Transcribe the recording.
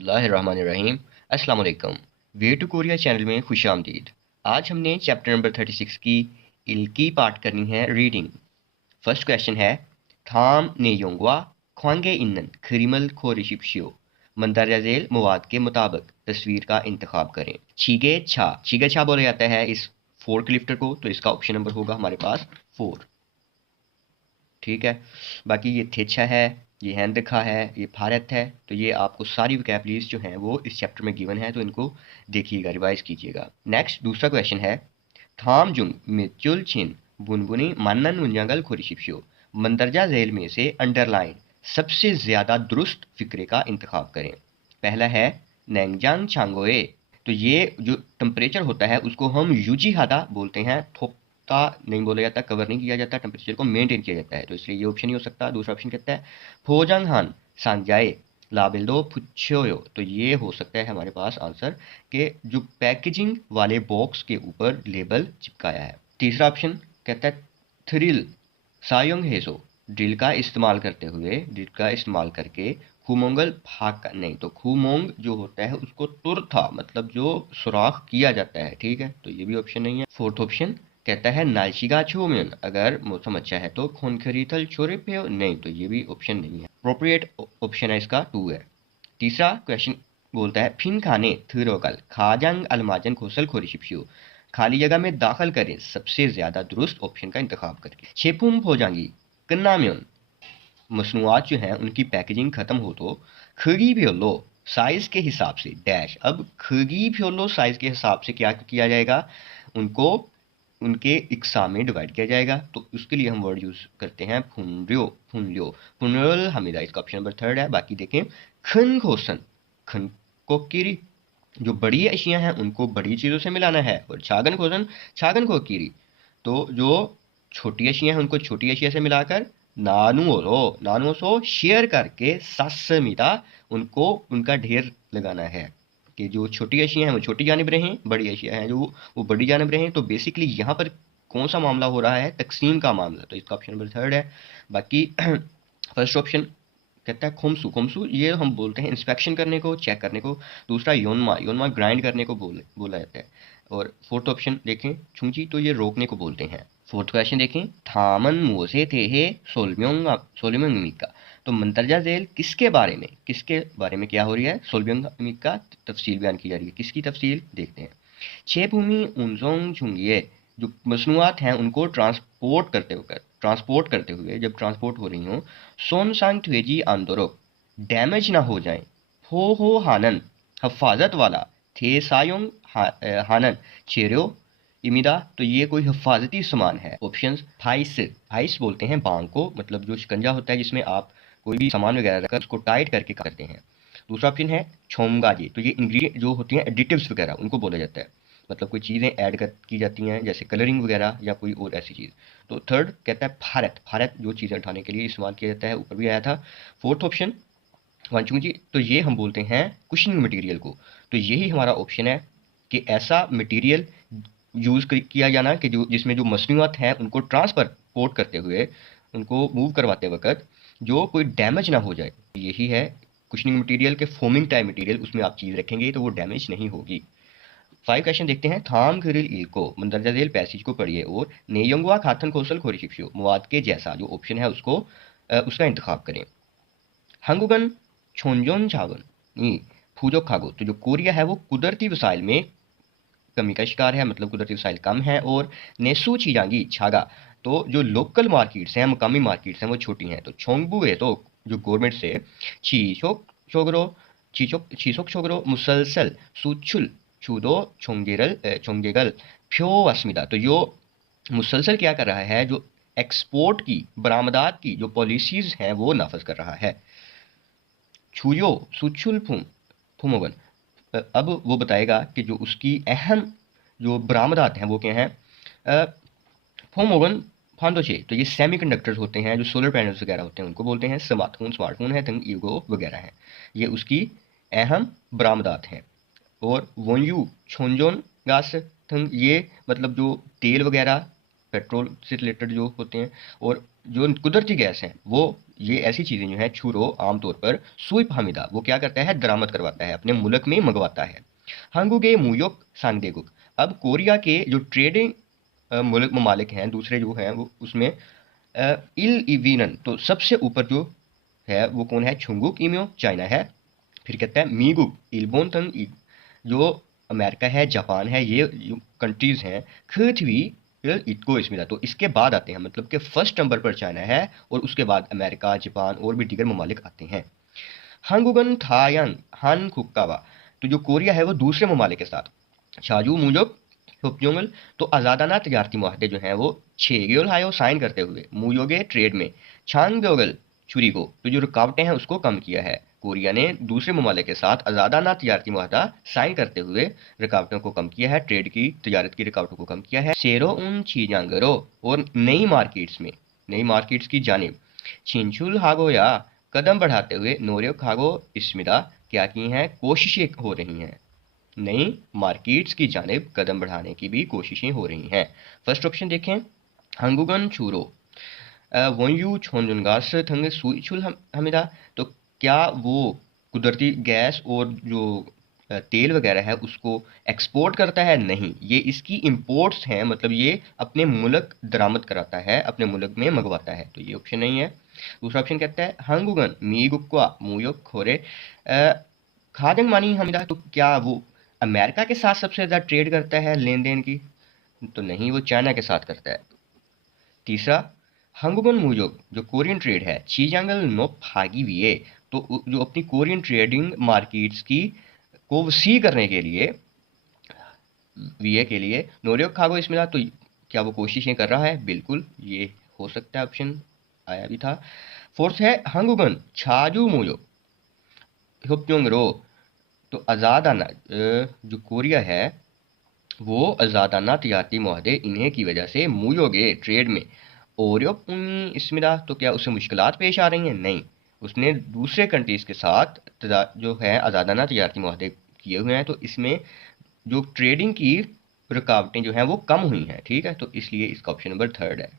बिस्मिल्लाहिर्रहमानिर्रहीम। अस्सलाम वालेकुम। वे टू कोरिया चैनल में खुशामदीद। आज हमने चैप्टर नंबर 36 की इल्की पार्ट करनी है रीडिंग। फर्स्ट क्वेश्चन है थाम ने योंगवा ख्वांगे इन्नन खरीमल खोरिशिप्शियो। मंदरजा झेल मवाद के मुताबिक तस्वीर का इंतखाब करें। छीगे छा बोला जाता है इस फोर्क लिफ्टर को, तो इसका ऑप्शन नंबर होगा हमारे पास 4। ठीक है, बाकी ये थेच्छा है, ये हैंड दिखा है, ये भारत है, तो ये आपको सारी वोकैबुलरीज जो हैं वो इस चैप्टर में गिवन है, तो इनको देखिएगा, रिवाइज कीजिएगा। नेक्स्ट दूसरा क्वेश्चन है थाम जुंग मिचुल छिन बुनबुनी मानन मुंजांगल खुरिशिप्शियो। मंदरजा झेल में से अंडरलाइन सबसे ज्यादा दुरुस्त फिक्रे का इंतखाब करें। पहला है नैंगजांग चांगोए, तो ये जो टेम्परेचर होता है उसको हम यूजी हादा बोलते हैं, थोपता नहीं बोला जाता, कवर नहीं किया जाता, टेम्परेचर को मेंटेन किया जाता है, तो इसलिए ये ऑप्शन नहीं हो सकता। दूसरा ऑप्शन कहता है फोजांग हान सांजाए लाबेल्दो फुच्छोयो, तो ये हो सकता है हमारे पास आंसर के जो पैकेजिंग वाले बॉक्स के ऊपर लेबल चिपकाया है। तीसरा ऑप्शन कहता है थ्रिल सायोंग हेसो, ड्रिल का इस्तेमाल करते हुए, ड्रिल का इस्तेमाल करके खूमोंगल भाग का नहीं, तो खूमोंग जो होता है उसको तुरथा मतलब जो सुराख किया जाता है, ठीक है, तो ये भी ऑप्शन नहीं है। फोर्थ ऑप्शन कहता है नालशिगा छोम्योन, अगर मौसम अच्छा है तो खोनखरीथल छोरे पे नहीं, तो ये भी ऑप्शन नहीं है। अप्रोप्रिएट ऑप्शन है इसका 2 है। तीसरा क्वेश्चन बोलता है फिन खाने थुरोकल खाजंग अलमाजन खोसल खोरिशिप्शियो, खाली जगह में दाखिल करें सबसे ज्यादा दुरुस्त ऑप्शन का इंतखाब करके। छेपुम हो जाएंगी कन्नाम्योन, मसनूआत जो हैं उनकी पैकेजिंग खत्म हो तो खगी फ्योलो साइज के हिसाब से डैश। अब खगी फ्योलो साइज के हिसाब से क्या किया जाएगा, उनको उनके इक्सा में डिवाइड किया जाएगा, तो उसके लिए हम वर्ड यूज करते हैं फुनरियो फुनलियो फुनरल हमीदा, इसका ऑप्शन नंबर 3 है। बाकी देखें खन खोसन खन कोकिरी, जो बड़ी अशियां हैं उनको बड़ी चीज़ों से मिलाना है, और छागन खोसन छागन कोकिरी, तो जो छोटी अशियां हैं उनको छोटी अशिया से मिलाकर नानू सो शेयर करके सस्मिता, उनको उनका ढेर लगाना है कि जो छोटी अशियां हैं वो छोटी जानिब रहें, बड़ी अशिया हैं जो वो बड़ी जानिब रहें। तो बेसिकली यहाँ पर कौन सा मामला हो रहा है, तकसीम का मामला, तो इसका ऑप्शन नंबर 3 है। बाकी फर्स्ट ऑप्शन कहता है खोमसू खोमसू, ये हम बोलते हैं इंस्पेक्शन करने को, चेक करने को। दूसरा योनमा योनमा ग्राइंड करने को बोला जाता है। और फोर्थ ऑप्शन देखें छुंची, तो ये रोकने को बोलते हैं। फोर्थ क्वेश्चन देखें थामन मोसे थे हे सोलम्योंग का, तो मंतरजा झेल किसके बारे में क्या हो रही है, सोलम्योंग का तफसील बयान की जा रही है। किसकी तफसील देखते हैं। छे भूमि उनजोंग छुंगिए, जो मसनूआत हैं उनको ट्रांसपोर्ट करते हुए जब ट्रांसपोर्ट हो रही हों, सोन सांग ट्वेजी आंदोरो डैमेज ना हो जाए, हो हानन हफाजत वाला, थे सायोंग हानन चेरियो इमिदा, तो ये कोई हिफाजती सामान है। ऑप्शंस भाइस बोलते हैं बांग को, मतलब जो शिकंजा होता है जिसमें आप कोई भी सामान वगैरह रखकर उसको टाइट करके करते हैं। दूसरा ऑप्शन है छोमगाजी, तो ये इंग्रेडिएंट जो होती हैं एडिटिव्स वगैरह उनको बोला जाता है, मतलब कोई चीज़ें ऐड की जाती हैं जैसे कलरिंग वगैरह या कोई और ऐसी चीज़। तो थर्ड कहता है भारत जो चीज़ें उठाने के लिए इस्तेमाल किया जाता है, ऊपर भी आया था। फोर्थ ऑप्शन वांचुंग जी, तो ये हम बोलते हैं कुशनिंग मटेरियल को, तो यही हमारा ऑप्शन है कि ऐसा मटेरियल यूज़ किया जाना कि जो जिसमें जो मसनूआत हैं उनको ट्रांसपोर्ट करते हुए, उनको मूव करवाते वक्त जो कोई डैमेज ना हो जाए, यही है कुशनिंग मटेरियल के फोमिंग टाइप मटेरियल, उसमें आप चीज़ रखेंगे तो वो डैमेज नहीं होगी। 5 क्वेश्चन देखते हैं थाम खिरिल इल्को मंदरजा झेल पैसेज को पढ़िए और नेयोंगवा खाथन खोसल खोरिशिप्शियो मवाद के जैसा जो ऑप्शन है उसको उसका इंतखाब करें। हंगुगन छोंजोन छागन फूजो खागो, तो जो कोरिया है वो कुदरती वसाइल में कमी का शिकार है, मतलब कुदरती वसाइल कम है। और नेसू चीजांगी छागा, तो जो लोकल मार्केट्स हैं, मुकामी मार्केट्स हैं वो छोटी हैं। तो छोंगबू है तो जो गवर्नमेंट से चीशोक छोगरो चीसोक छोगरो मुसलसल सुचुल छूदो छोंगेगल फ्यो अस्मिता, तो जो मुसलसल क्या कर रहा है, जो एक्सपोर्ट की बरामदात की जो पॉलिसीज हैं वो नाफज कर रहा है। छुयो सुचुल फुमोगन, अब वो बताएगा कि जो उसकी अहम जो बरामदात हैं वो क्या हैं। फोमोगन फांदोचे, तो ये सेमीकंडक्टर्स होते हैं, जो सोलर पैनल्स वगैरह होते हैं उनको बोलते हैं। स्मार्टफोन है तंग ईगो वगैरह है, ये उसकी अहम बरामदात हैं। और वोन्यू छोंजोन गास थंग, ये मतलब जो तेल वगैरह पेट्रोल से रिलेटेड जो होते हैं, और जो कुदरती गैस हैं वो ये ऐसी चीज़ें जो हैं छुरो आमतौर पर सुइप हमिदा वो क्या करता है, दरामद करवाता है, अपने मुल्क में मंगवाता है। हंगुगे मुयोक सांगदेगुक, अब कोरिया के जो ट्रेडिंग मुल्क ममालिक हैं दूसरे जो हैं वो उसमें इल इवीनन तो सबसे ऊपर जो है वो कौन है, छुंगुक इम्यो चाइना है। फिर कहता है मीगुक इल्बोनतंग जो अमेरिका है, जापान है, ये कंट्रीज हैं। खथवी इटको इसमें तो इसके बाद आते हैं, मतलब कि फर्स्ट नंबर पर चाइना है और उसके बाद अमेरिका, जापान और भी दीगर ममालिक आते हैं। हंगुगन थायांग हान खुक्कावा, तो जो कोरिया है वो दूसरे ममालिक के साथ शाजू मुजोक हुप्योंगल तो आज़ादाना तजारती माहदे जो हैं वो छेगियोल हायो साइन करते हुए मुयोगे ट्रेड में छांगब्योगल चुरी को तो जो रुकावटें हैं उसको कम किया है। कोरिया ने दूसरे ममालिक के साथ आज़ादाना तजारती माहदा साइन करते हुए रुकावटों को कम किया है, ट्रेड की तजारत की रुकावटों को कम किया है। शेरो उन चीजांगरो और नई मार्केट्स की जानिब छिंचुल हागो या कदम बढ़ाते हुए नोरियो खागो इस्मिदा क्या की हैं, कोशिशें हो रही हैं, नई मार्केट्स की जानिब कदम बढ़ाने की भी कोशिशें हो रही हैं। फर्स्ट ऑप्शन देखें, हंगुगन चूरो वोयू छोनजुनगास थंग सुइचुल हमिदा, तो क्या वो कुदरती गैस और जो तेल वगैरह है उसको एक्सपोर्ट करता है, नहीं, ये इसकी इंपोर्ट्स हैं, मतलब ये अपने मुल्क दरामद कराता है, अपने मुल्क में मंगवाता है, तो ये ऑप्शन नहीं है। दूसरा ऑप्शन कहता है हंगुगन मीगुक्वा मुयोक खोरे खादंग मानी हमिदा, तो क्या वो अमेरिका के साथ सबसे ज़्यादा ट्रेड करता है, लेन देन की, तो नहीं, वो चाइना के साथ करता है। तीसरा हंगुगन मुजोग जो कोरियन ट्रेड है चीजांगल नो फागी विए, तो जो अपनी कोरियन ट्रेडिंग मार्केट्स की को वसी करने के लिए वीए के लिए नोरियो खागो इसमें, तो क्या वो कोशिशें कर रहा है, बिल्कुल ये हो सकता है, ऑप्शन आया भी था। फोर्थ है हंगुगन छाजू मुजो हुप्योंग रो, तो आज़ादाना जो कोरिया है वो आज़ादाना तजारती माहदे इन्हें की वजह से मुयोगे ट्रेड में ओरियो इसमिदा, तो क्या उसे मुश्किलात पेश आ रही हैं, नहीं, उसने दूसरे कंट्रीज़ के साथ जो है आज़ादाना तजारती माहदे किए हुए हैं, तो इसमें जो ट्रेडिंग की रुकावटें जो हैं वो कम हुई हैं, ठीक है, तो इसलिए इसका ऑप्शन नंबर थर्ड है।